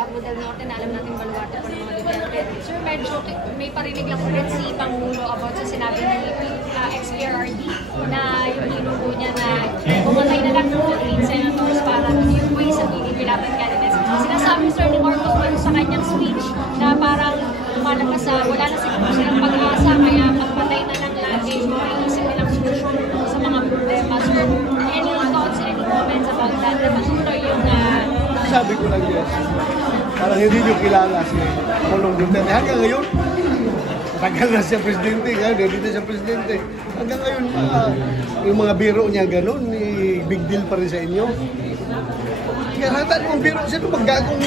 Cabo del Norte na alam natin baluarte po ng mga Duterte. Sir, medyo may parinig lang ulit si Pangulo about sa sinabi ni ex-PRRD na yung hinugo niya na pumatay na lang ng 14 senators para yung way sa PDP Laban candidates. Sinasabi Sir ni Marcos man sa kanyang speech na parang lumalabas sa wala na siguro silang pag-asa kaya pagpatay na lang lagi may isip nilang solusyon sa mga problema. Sir, any thoughts, any comments about that? Napatuloy yung sabi ko lang yes. Parang hindi nyo kilala si Pangulong Duterte. Hanggang ngayon, matagal na siya presidente, dito siya presidente. Hanggang ngayon, yung mga biro niya ganun, big deal pa rin sa inyo. Kaya natin mong biro, sino maggagong,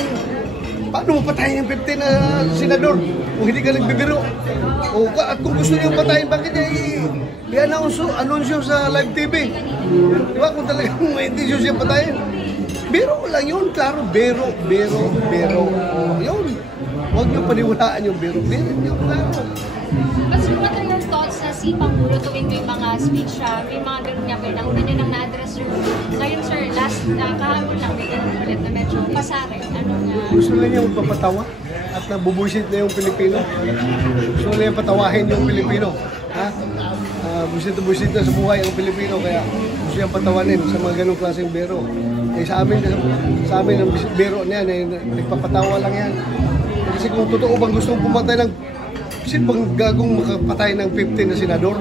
paano mo patayin yung 15 na senador kung hindi ka nagbibiro? At kung gusto niyo patayin, bakit niya i-anunsyo sa live TV? Di ba kung talagang may intention siya patayin? Biro lang yun, klaro, biro. Yun. Huwag niyo paniwalaan yung biro. Biro yun, klaro. Mas what are your thoughts na si Pangulo tuwing may mga speech siya, may mga ganun niya, pero nauna niya nang na-address yung ngayon sir, last kahapon lang may ganun ulit na medyo pasare. Ano nga? Gusto lang niya magpapatawa at nabubusit na yung Pilipino. Gusto lang niya patawahin yung Pilipino. Ha? Busit na sa buhay ang Pilipino, kaya gusto niya patawanin sa mga ganung klaseng biro. Sa amin ang biro niyan, nagpapatawa lang yan. Kasi kung totoo bang gustong pumatay ng, sino bang gagong makapatay ng 15 na senador?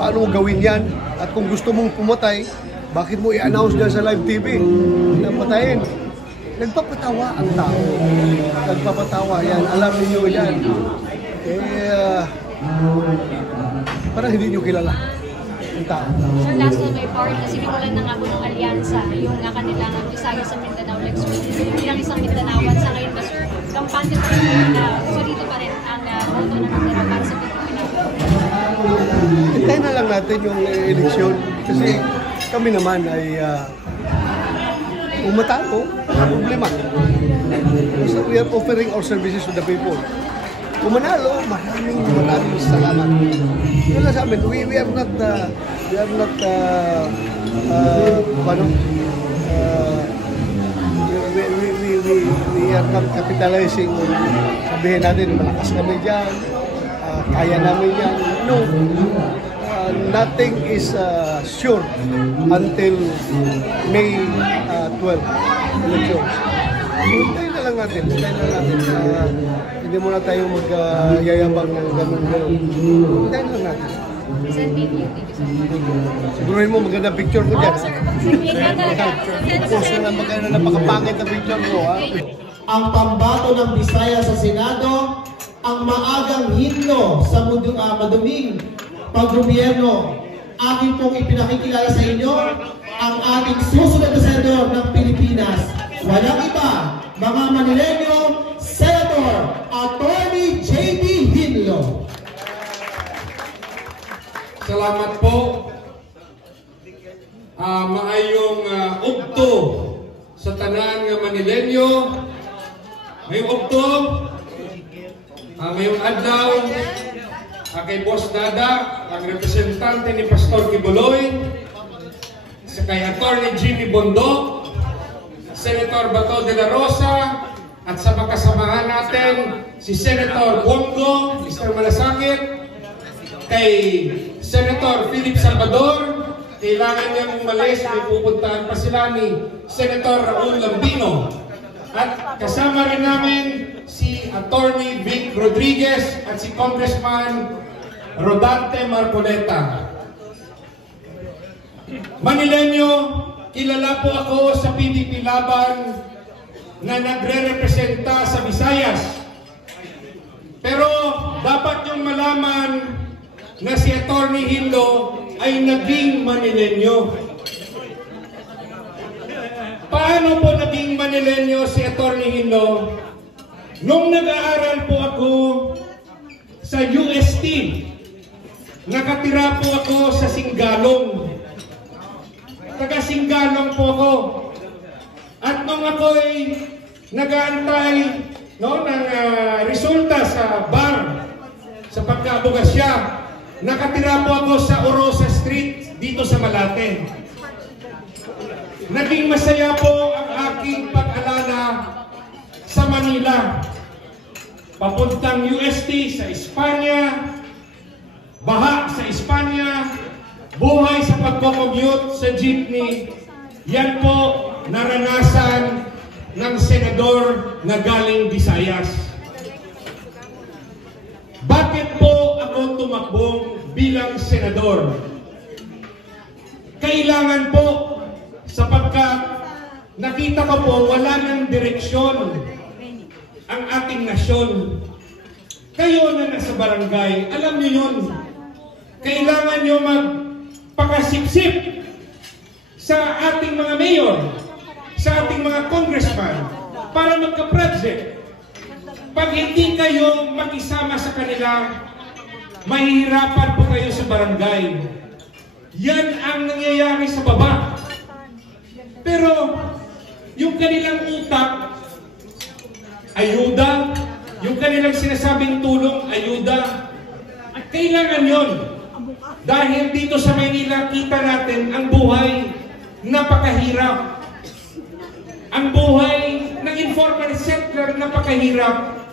Paano mo gawin yan? At kung gusto mong pumatay, bakit mo i-announce dyan sa live TV na patayin? Nagpapatawa ang tao. Nagpapatawa yan. Alam niyo yan. Parang hindi niyo kilala ang tao. Sir, last na may part na sinimulan na nga po ng alyansa yung kanilang Visayas sa Mindanao next week. Bilang isang Mindanaoan sa ngayon ba, sir, kampante pa rin na solito pa rin ang boto ng Mindanao para sa Pilipinas? Hintayin na lang natin yung eleksyon kasi kami naman ay umatalo, problema. So we are offering our services to the people. Umanalo, maraming salamat. Yun lang sa amin, we are not capitalizing. Sabihin natin, malakas kami dyan, kaya namin yan. No, nothing is sure until May 12 elections. Hintayin na lang natin. Hindi muna tayo mag-yayabang ng gano'n-gano'n. Hintayin na lang natin. Sir, thank you so much. Siguruhin mo, maganda picture ko dyan. Sir, sige nga talaga. Post na lang maganda napakapangit na picture ko. Ang pambato ng Bisaya sa Senado, ang maagang himno sa maduming paggobyerno. Akin pong ipinakikilala sa inyo ang ating susunod na senador ng Pilipinas. Walang iba, mga Manileño, Senator Attorney J.D. Hinlo. Salamat po. Maayong ugto sa tanan nga Manileño. Ngayong ugto, ngayong adlaw, kay Boss Dada, ang representante ni Pastor Kibuloy, sa kay Attorney Jimmy Bondo, Senator Bato de la Rosa, at sa makasamahan natin, si Senator Bongo, Mr. Malasakit, kay Senator Philip Salvador, kailangan niyang umalis, may pupuntahan pa sila ni Senator Raul Lambino. At kasama rin namin si Attorney Vic Rodriguez at si Congressman Rodante Marcoleta. Manileño, kilala po ako sa PDP Laban na nagre-representa sa Visayas. Pero dapat yung malaman na si Attorney Hinlo ay naging Manileño. Paano po naging Manileño si Attorney Hinlo? Nung nag-aaral po ako sa UST, nakatira po ako sa Singalong. Taga Singalong po ako. At nung ako ay nag-aantay ng resulta sa bar, sa pagkaabogasya, nakatira po ako sa Orosa Street dito sa Malate. Naging masaya po ang aking pag-alala Manila, papuntang UST sa Espanya, baha sa Espanya, buhay sa pagko-commute sa jeepney, yan po naranasan ng senador na galing Visayas. Bakit po ako tumakbong bilang senador? Kailangan po, sapagkat nakita ko po wala ng direksyon ang ating nasyon. Kayo na nasa barangay, alam niyo yun. Kailangan niyo magpakasipsip sa ating mga mayor, sa ating mga congressman, para magka-project. Pag hindi kayo makisama sa kanila, mahihirapan po kayo sa barangay. Yan ang nangyayari sa baba. Pero, yung kanilang utak, ayuda, yung kanilang sinasabing tulong, ayuda, at kailangan yon. Dahil dito sa Maynila, kita natin ang buhay napakahirap. Ang buhay ng informal sector napakahirap.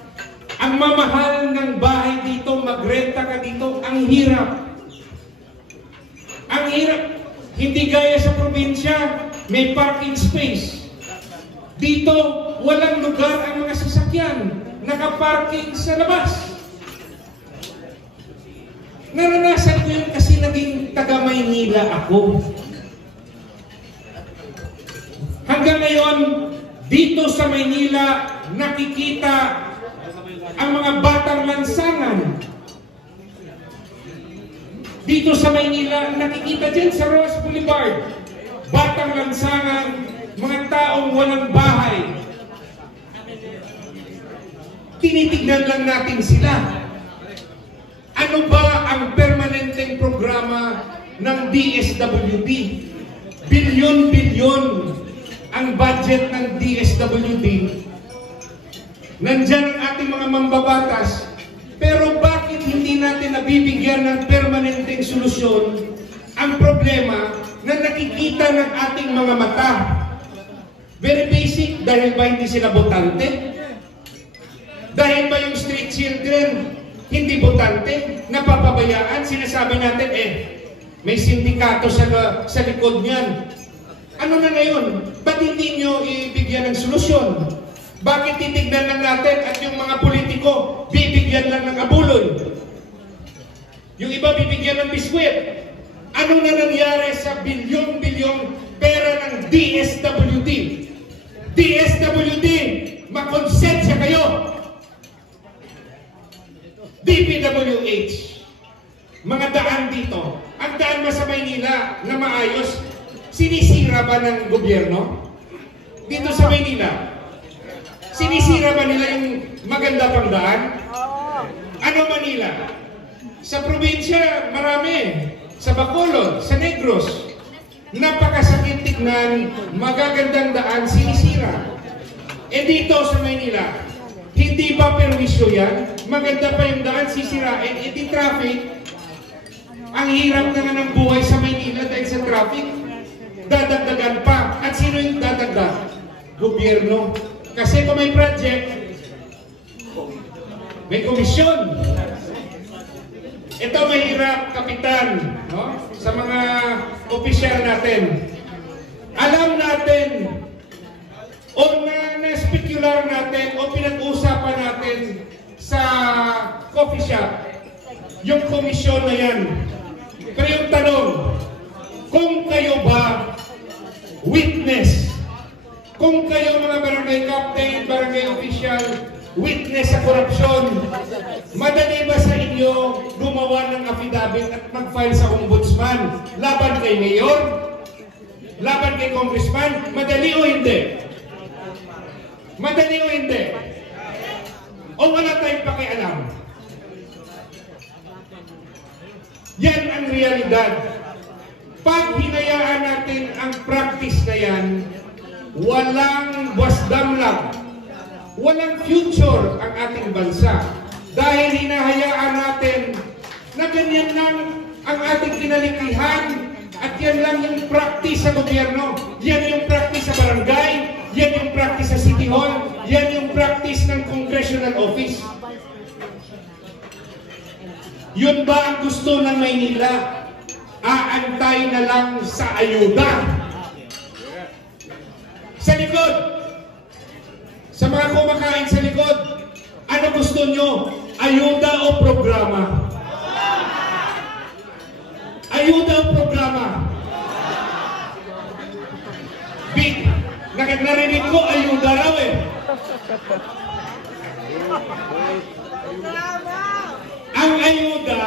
Ang mamahal ng bahay dito, magrenta ka dito, ang hirap. Ang hirap. Hindi gaya sa probinsya, may parking space. Dito, walang lugar ang mga sasakyan. Nakaparking sa labas. Naranasan ko yun kasi naging taga Maynila ako. Hanggang ngayon, dito sa Maynila, nakikita ang mga batang lansangan. Dito sa Maynila, nakikita dyan sa Ross Boulevard, batang lansangan, mga taong walang bahay. Tinitignan lang natin sila. Ano ba ang permanenteng programa ng DSWD? Bilyon-bilyon ang budget ng DSWD. Nandyan ang ating mga mambabatas. Pero bakit hindi natin nabibigyan ng permanenteng solusyon ang problema na nakikita ng ating mga mata? Very basic, dahil ba hindi sila botante? Dahil ba yung street children hindi botante? Napapabayaan? Sinasabi natin, may sindikato sa likod niyan. Ano na ngayon? Ba't hindi nyo ibigyan ng solusyon? Bakit titignan lang natin at yung mga politiko bibigyan lang ng abuloy? Yung iba bibigyan ng biskwit. Ano na nangyari sa bilyong-bilyong pera ng DSWD? DSWD, makonsensya kayo! DPWH, mga daan dito. Ang daan ba sa Maynila na maayos, sinisira ba ng gobyerno? Dito sa Maynila, sinisira ba nila yung maganda pang daan? Ano Manila? Sa probinsya, marami. Sa Bacolod, sa Negros, napakasakit tignan, magagandang daan, sinisira. Dito sa Maynila, hindi ba perwisyo yan? Maganda pa yung daan, sisirain. Di traffic. Ang hirap naman ng buhay sa Maynila dahil sa traffic. Dadagdagan pa. At sino yung dadagdag? Gobyerno. Kasi kung may project, may komisyon. Ito mahirap, kapitan, no? Sa mga opisyal natin. Alam natin, o na-spekular natin, o pinag-uusapan natin sa coffee shop, yung komisyon na yan. Pero yung tanong, kung kayo ba witness, kung kayo mga barangay captain, barangay official, witness sa korupsyon, madali ba sa inyo gumawa ng affidavit at mag-file sa ombudsman? Laban kay mayor? Laban kay congressman? Madali o hindi? Madali o hindi? O wala tayong pakialam? Yan ang realidad. Pag hinayaan natin ang practice na yan, walang wasdamlag, walang future ang ating bansa. Dahil hinahayaan natin na ganyan lang ang ating kinalikihan at yan lang yung practice sa gobyerno. Yan yung practice sa barangay, yan yung practice sa City Hall, yan yung practice ng Yun ba ang gusto ng Maynila? Aantay na lang sa ayuda. Sa likod, sa mga kumakain sa likod, ano gusto nyo? Ayuda o programa? Ayuda o programa? Big, narinig ko, ayuda raw eh. Ang ayuda,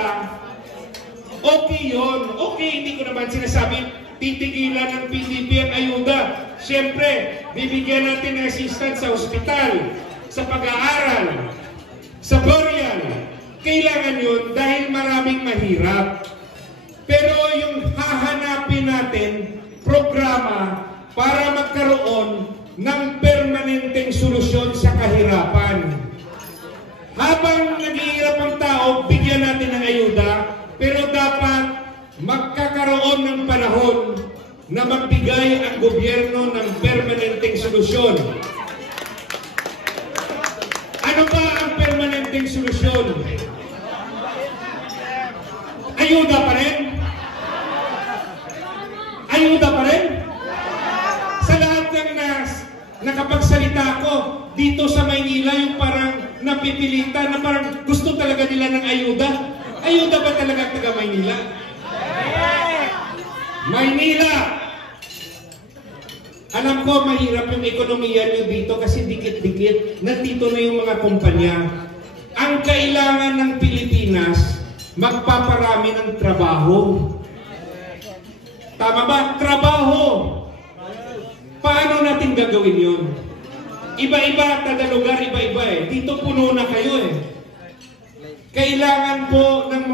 okay yun. Okay, hindi ko naman sinasabi titigilan ng PDP ang ayuda. Siyempre, bibigyan natin ng assistance sa ospital, sa pag-aaral, sa burial. Kailangan yun dahil maraming mahirap. Pero yung hahanapin natin, programa para magkaroon ng permanenteng solusyon sa kahirapan. Habang naghihirap ang tao, bigyan natin ng ayuda, pero dapat magkakaroon ng panahon na magbigay ang gobyerno ng permanenteng solusyon. Ano ba ang permanenteng solusyon? Ayuda pa rin? Ayuda pa rin? Sa lahat ng nakapagsalita ko, dito sa Maynila, yung parang napipilitan na parang gusto talaga nila ng ayuda. Ayuda ba talaga taga Maynila? Maynila! Alam ko, mahirap yung ekonomiya nyo dito kasi dikit-dikit. Nandito na yung mga kumpanya. Ang kailangan ng Pilipinas, magpaparami ng trabaho. Tama ba? Trabaho! Paano natin gagawin yun? Iba-iba, tada lugar, iba-iba eh. Dito puno na kayo eh. Kailangan po ng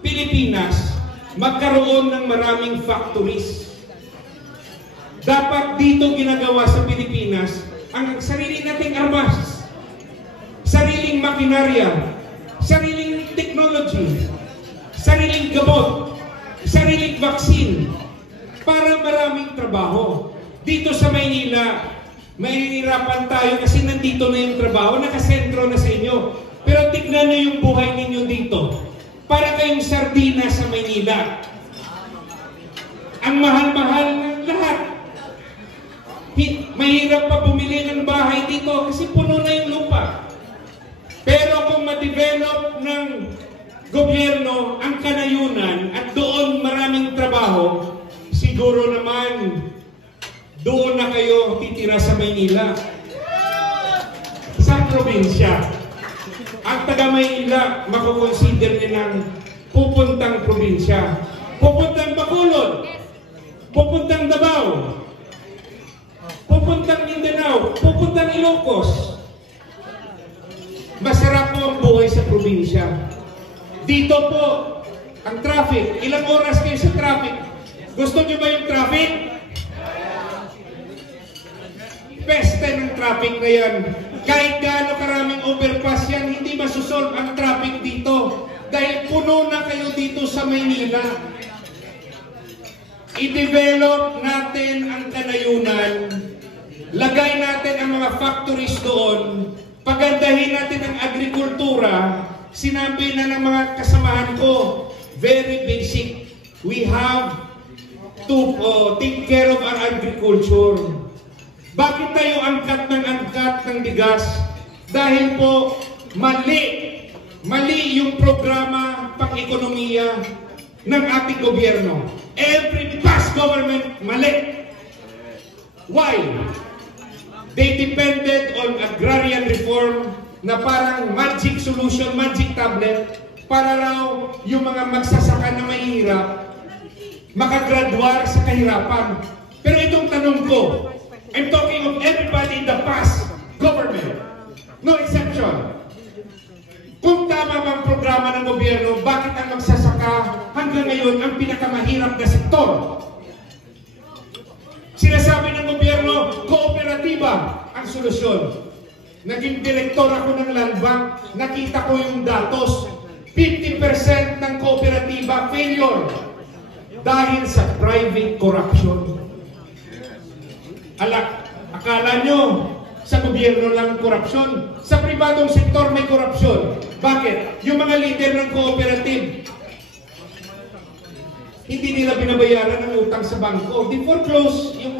Pilipinas magkaroon ng maraming factories. Dapat dito ginagawa sa Pilipinas ang sarili nating armas, sariling makinarya, sariling technology, sariling gamot, sariling vaccine, para maraming trabaho. Dito sa Maynila, mahihirapan tayo kasi nandito na yung trabaho, nakasentro na sa inyo. Pero tignan nyo yung buhay ninyo dito. Para kayong sardina sa Maynila. Ang mahal-mahal ng lahat. Mahirap pa bumili ng bahay dito kasi puno na yung lupa. Pero kung ma-develop ng gobyerno ang kanayunan at doon maraming trabaho, siguro naman doon na kayo titira sa Maynila. Sa probinsya. Ang taga Maynila, makukonsider nilang pupuntang probinsya. Pupuntang Bacolod. Pupuntang Davao. Pupuntang Mindanao. Pupuntang Ilocos. Masarap po ang buhay sa probinsya. Dito po, ang traffic. Ilang oras kayo sa traffic? Gusto niyo ba yung traffic? Peste ng traffic na yan. Kahit gaano karaming overpass yan, hindi masusolve ang traffic dito. Dahil puno na kayo dito sa Maynila. I-develop natin ang kanayunan. Lagay natin ang mga factories doon. Pagandahin natin ang agrikultura. Sinabi na ng mga kasamahan ko, very basic. We have to take care of our agriculture. Bakit tayo angkat ng bigas? Dahil po mali yung programa pang-ekonomiya ng ating gobyerno. Every past government, mali. Why? They depended on agrarian reform na parang magic solution, magic tablet, para raw yung mga magsasaka na mahirap makagraduar sa kahirapan. Pero itong tanong ko, I'm talking of everybody in the past government. No exception. Kung tama bang programa ng gobyerno, bakit ang magsasaka hanggang ngayon ang pinakamahirap na sektor? Sinasabi ng gobyerno, kooperatiba ang solusyon. Naging direktor ako ng Land Bank, nakita ko yung datos. 50% ng kooperatiba failure dahil sa private corruption. Akala nyo, Sa gobyerno lang korupsyon. Sa pribadong sektor may korupsyon. Bakit? Yung mga leader ng cooperative, hindi nila binabayaran ng utang sa bangko. Di foreclose, yung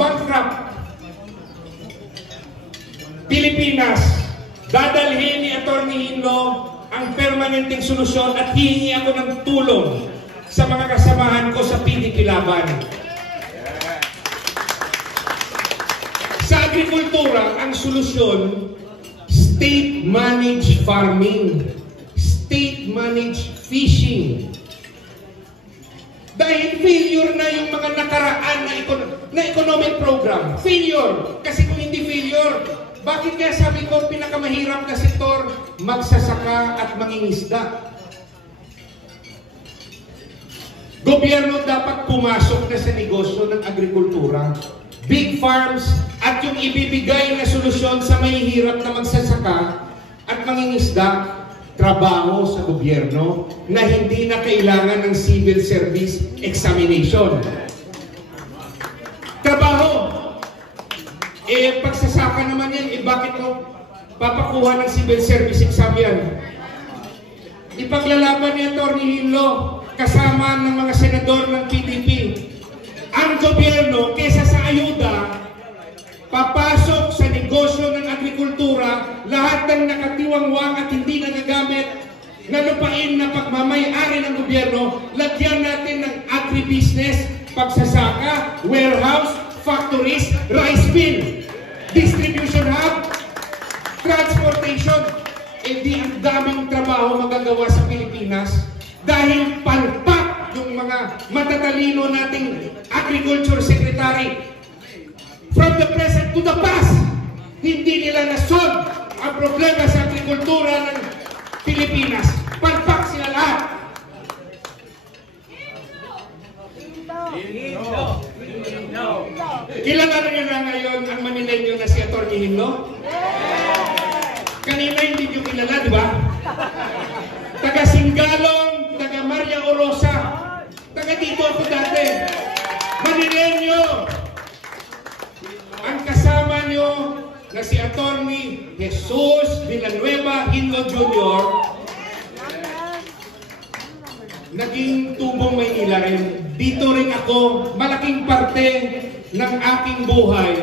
bankrupt. Pilipinas, dadalhin ni Atty. Hinlo ang permanenteng solusyon at hihingi ako ng tulong sa mga kasamahan ko sa PDP Laban. Sa agrikultura, ang solusyon, state-managed farming, state-managed fishing. Dahil failure na yung mga nakaraan na economic program. Failure. Kasi kung hindi failure, bakit kaya sabi ko pinakamahirap na sektor, magsasaka at mangingisda? Gobyerno dapat pumasok na sa negosyo ng agrikultura. Big farms at yung ibibigay na solusyon sa mahihirap na magsasaka at mangingisda, trabaho sa gobyerno na hindi na kailangan ng civil service examination. Trabaho! Pagsasaka naman yan, bakit mo papakuha ng civil service exam yan? Ipaglalaban ni Atty. Hinlo kasama ng mga senador ng PDP. Ang gobyerno, kesa sa ayuda, papasok sa negosyo ng agrikultura, lahat ng nakatiwangwang at hindi nagagamit na lupain na pagmamay-ari ng gobyerno, lagyan natin ng agribusiness, pagsasaka, warehouse, factories, rice mill, distribution hub, transportation. Di ang daming trabaho magagawa sa Pilipinas dahil palpak yung mga matatalino nating agriculture secretary. From the present to the past, hindi nila nasolve ang problema sa agrikultura ng Pilipinas. Palpak sila lahat. Kilala nyo na ngayon ang Manileño na si Atty. Hinlo? Kanina hindi nyo kilala, di ba? Taga Singalong, taga Maria Orosa, taga dito ako dati. Manileño! Ang kasama nyo na si Atty. Jesus Villanueva Hinlo Jr. naging tubong Maynila rin. Dito rin ako, malaking parte ng aking buhay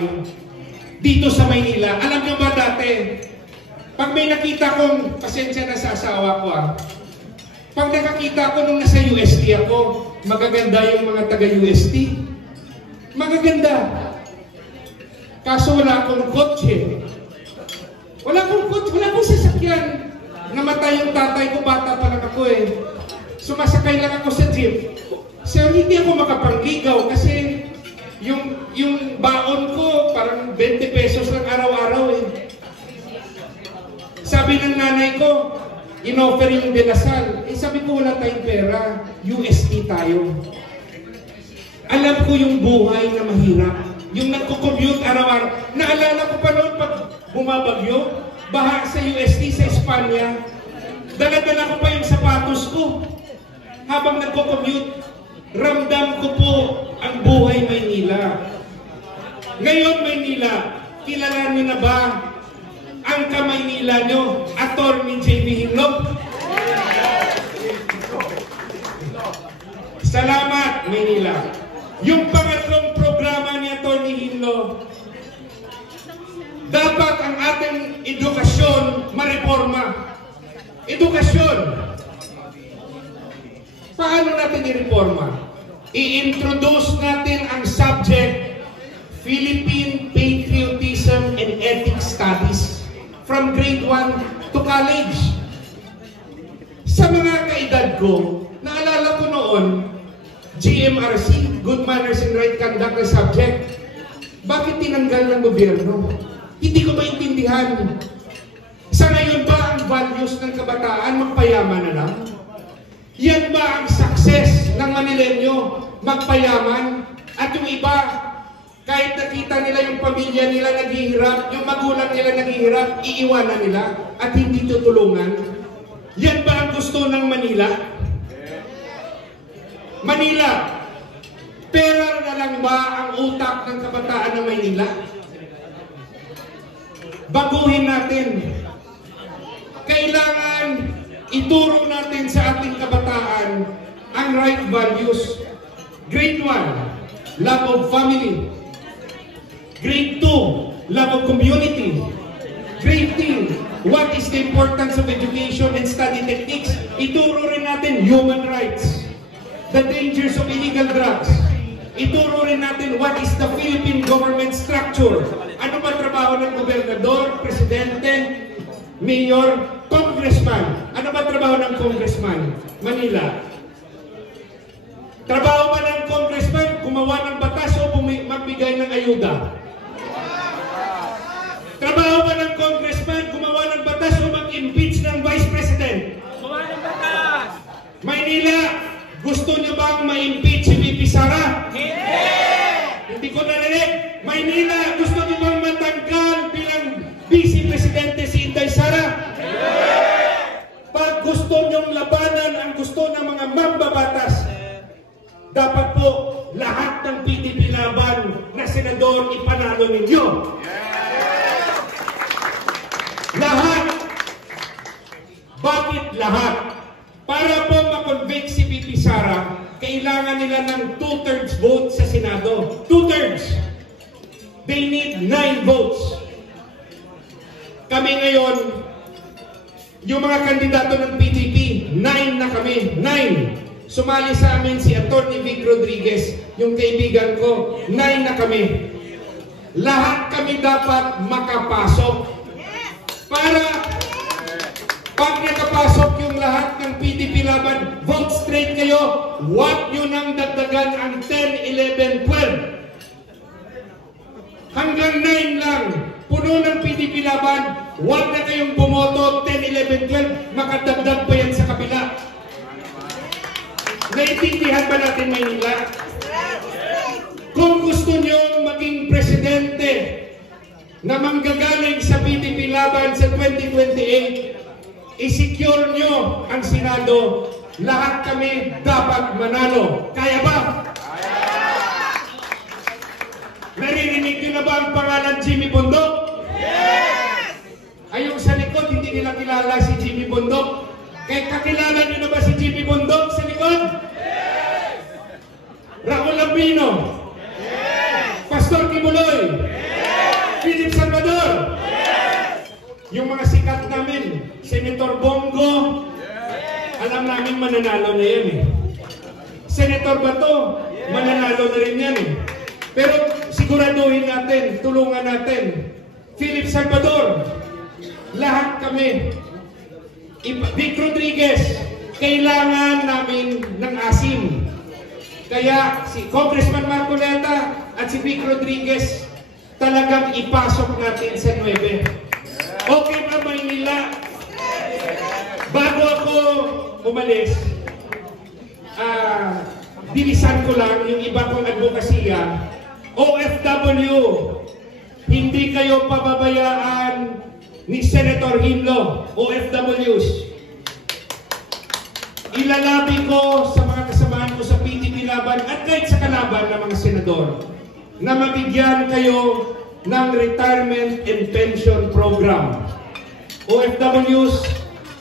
dito sa Maynila. Alam nyo ba dati, pag may nakita kong, pasensya na sa asawa ko pag nakakita ko nung nasa UST ako, magaganda yung mga taga-UST. Magaganda. Kaso wala akong kotse. Wala akong sasakyan. Namatay yung tatay ko, bata pa lang ako eh. Sumasakay lang ako sa jeep. So hindi ako makapanggigaw kasi yung baon ko parang 20 pesos lang araw-araw eh. Sabi ng nanay ko, inoffer yung dinasal. Sabi ko wala tayong pera, UST tayo. Alam ko yung buhay na mahirap. Yung nagko-commute araw-araw. Naalala ko pa noon pag bumabagyo, baha sa UST sa Espanya. Dala-dala ko pa yung sapatos ko. Habang nagko-commute, ramdam ko po ang buhay Maynila. Ngayon Maynila, kilala niyo na ba ang ka-Maynila nyo, Atty. J.B. Hinlo? Salamat Maynila. Yung pangatlong programa ni Atty. Hinlo, dapat ang ating edukasyon mareforma. Edukasyon. Paano natin i-reforma? I-introduce natin ang subject Philippine Patriotism and Ethics Studies from grade 1 to college. Sa mga kaedad ko, naalala ko noon, GMRC, Good Manners and Right Conduct na subject. Bakit tinanggal ng gobyerno? Hindi ko maintindihan. Sa ngayon ba ang values ng kabataan magpayaman na lang? Yan ba ang success ng Manileño? Magpayaman? At yung iba, kahit nakita nila yung pamilya nila naghihirap, yung magulang nila naghihirap, iiwanan nila at hindi tutulungan. Yan ba ang gusto ng Manila? Manila, pera na lang ba ang utak ng kabataan ng Maynila? baguhin natin. Kailangan ituro natin sa ating kabataan ang right values. Grade 1, love of family. Grade 2, love of community. Grade 10, what is the importance of education and study techniques? Ituro rin natin human rights, the dangers of illegal drugs. Ituro rin natin what is the Philippine government structure. Ano ba trabaho ng gobernador, presidente, mayor, congressman? Ano ba trabaho ng congressman? Manila. Trabaho ba ng congressman gumawa ng batas o magbigay ng ayuda? Trabaho ba ng congressman gumawa ng batas o mag-impeach ng vice president? Gumawa ng batas! Maynila, gusto niyo bang ma-impeach si VP Sara? Hindi ko narinig. Maynila, gusto niyo bang matanggal bilang vice presidente si Inday Sara? Pag gusto niyong labanan ang gusto ng mga mambabatas, dapat po lahat ng PDP laban na senador ipanalo ninyo. Lahat. Bakit lahat? Para po ma-convict si VP Sara, kailangan nila ng 2/3 vote sa Senado. 2/3. They need 9 votes. Kami ngayon, yung mga kandidato ng PDP, 9 na kami. 9. Sumali sa amin si Atty. Vic Rodriguez, yung kaibigan ko. 9 na kami. Lahat kami dapat makapasok. Para pag nakapasok yung lahat ng PDP laban, vote straight kayo, huwag nyo nang dagdagan ang 10, 11, 12. Hanggang 9 lang, puno ng PDP laban, huwag na kayong bumoto 10, 11, 12, makadagdag pa yan sa kabila. Naiintindihan ba natin, Maynila? Kung gusto nyo maging presidente na manggagaling sa PDP laban sa 2028, i-secure nyo ang Senado. Lahat kami dapat manalo. Kaya ba? Naririnig nyo na ba ang pangalan Jimmy Bondok? Yes! Ayong sa likod, hindi nila kilala si Jimmy Bondok. Kaya kakilala nyo na ba si Jimmy Bondok sa likod? Yes! Raul Lambino? Yes! Pastor Kibuloy? Philip Salvador. Yes! Yung mga sikat namin, Senator Bongo, alam namin mananalo na yan eh. Senator Bato, mananalo na rin yan eh. Pero siguraduhin natin, tulungan natin. Philip Salvador, lahat kami. Vic Rodriguez, kailangan namin ng asim. Kaya si Congressman Marcoleta at si Vic Rodriguez, talagang ipasok natin sa 9. Okay ba, Maynila? Bago ako umalis, bilisan ko lang yung iba kong advokasya. OFW, hindi kayo pababayaan ni Senator Hinlo. OFWs. Ilalabi ko sa mga kasamahan ko sa PDP laban at kahit sa kalaban ng mga senador na mabigyan kayo ng retirement and pension program. OFWs,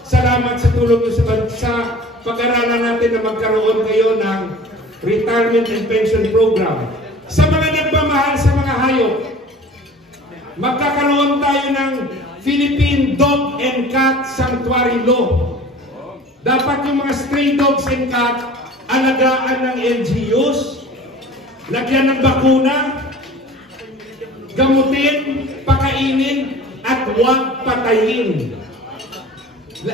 salamat sa tulong nyo sa bansa. Pag-aralan natin na magkaroon kayo ng retirement and pension program. Sa mga nagmamahal sa mga hayop, magkakaroon tayo ng Philippine Dog and Cat Sanctuary Law. Dapat yung mga stray dogs and cat alagaan ng LGUs, lagyan ng bakuna, gamutin, pakainin, at huwag patayin.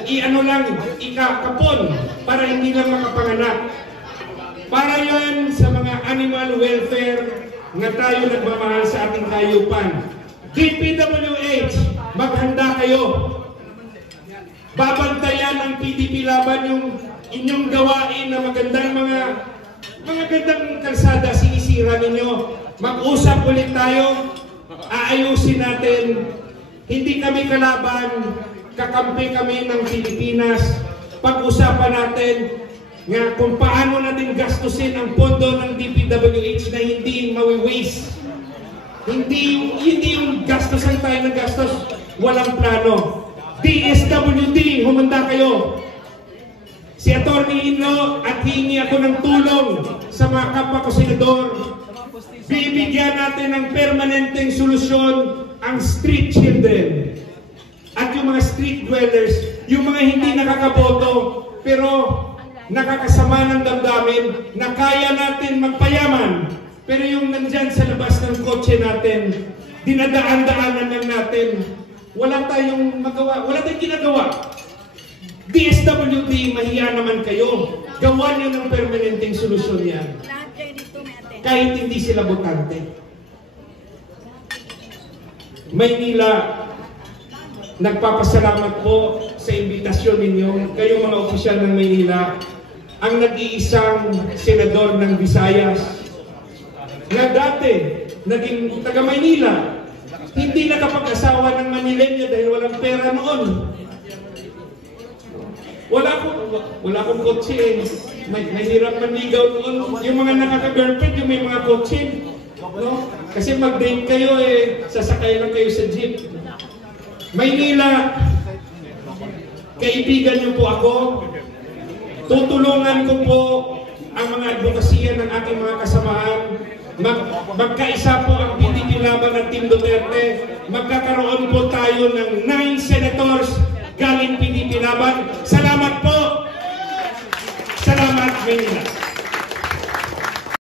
Iano lang, ikakapon para hindi lang makapanganak. Para yan sa mga animal welfare na tayo nagmamahal sa ating hayupan. DPWH, maghanda kayo. Babantayan ng PDP laban yung inyong gawain na magandang mga gandang kalsada, sinisira ninyo. Mag-usap ulit tayo, aayusin natin. Hindi kami kalaban, kakampi kami ng Pilipinas. Pag-usapan natin nga kung paano natin gastusin ang pondo ng DPWH na hindi mawi-waste. Hindi yung gastusan tayo ng gastos. walang plano. DSWD, humanda kayo. Si Atty. Ino at hihingi ako ng tulong sa mga kapwa ko senador. Bibigyan natin ng permanenteng solusyon ang street children at yung mga street dwellers, yung mga hindi nakakaboto pero nakakasama ng damdamin na kaya natin magpayaman, pero yung nandyan sa labas ng kotse natin, dinadaan-daanan lang natin, wala tayong magawa, wala tayong ginagawa. DSWD, mahiya naman kayo. Gawa niyo ng permanenteng solusyon yan. Kahit hindi sila botante. Maynila, nagpapasalamat po sa imbitasyon ninyo, kayong mga opisyal ng Maynila, ang nag-iisang senador ng Visayas, na dati, naging taga Maynila, hindi nakapag-asawa ng Manileño dahil walang pera noon. Wala akong kotse eh. Mahirap manligaw noon. Yung mga nakaka-girlfriend, yung may mga kotse. No? Kasi mag-date kayo eh, sasakay lang kayo sa jeep. Maynila, kaibigan niyo po ako. Tutulungan ko po ang mga advokasya ng aking mga kasamahan. Magkaisa po ang PDP Laban at Team Duterte. Magkakaroon po tayo ng 9 senators galing PDP Laban. Salamat po! Salamat, Maynila!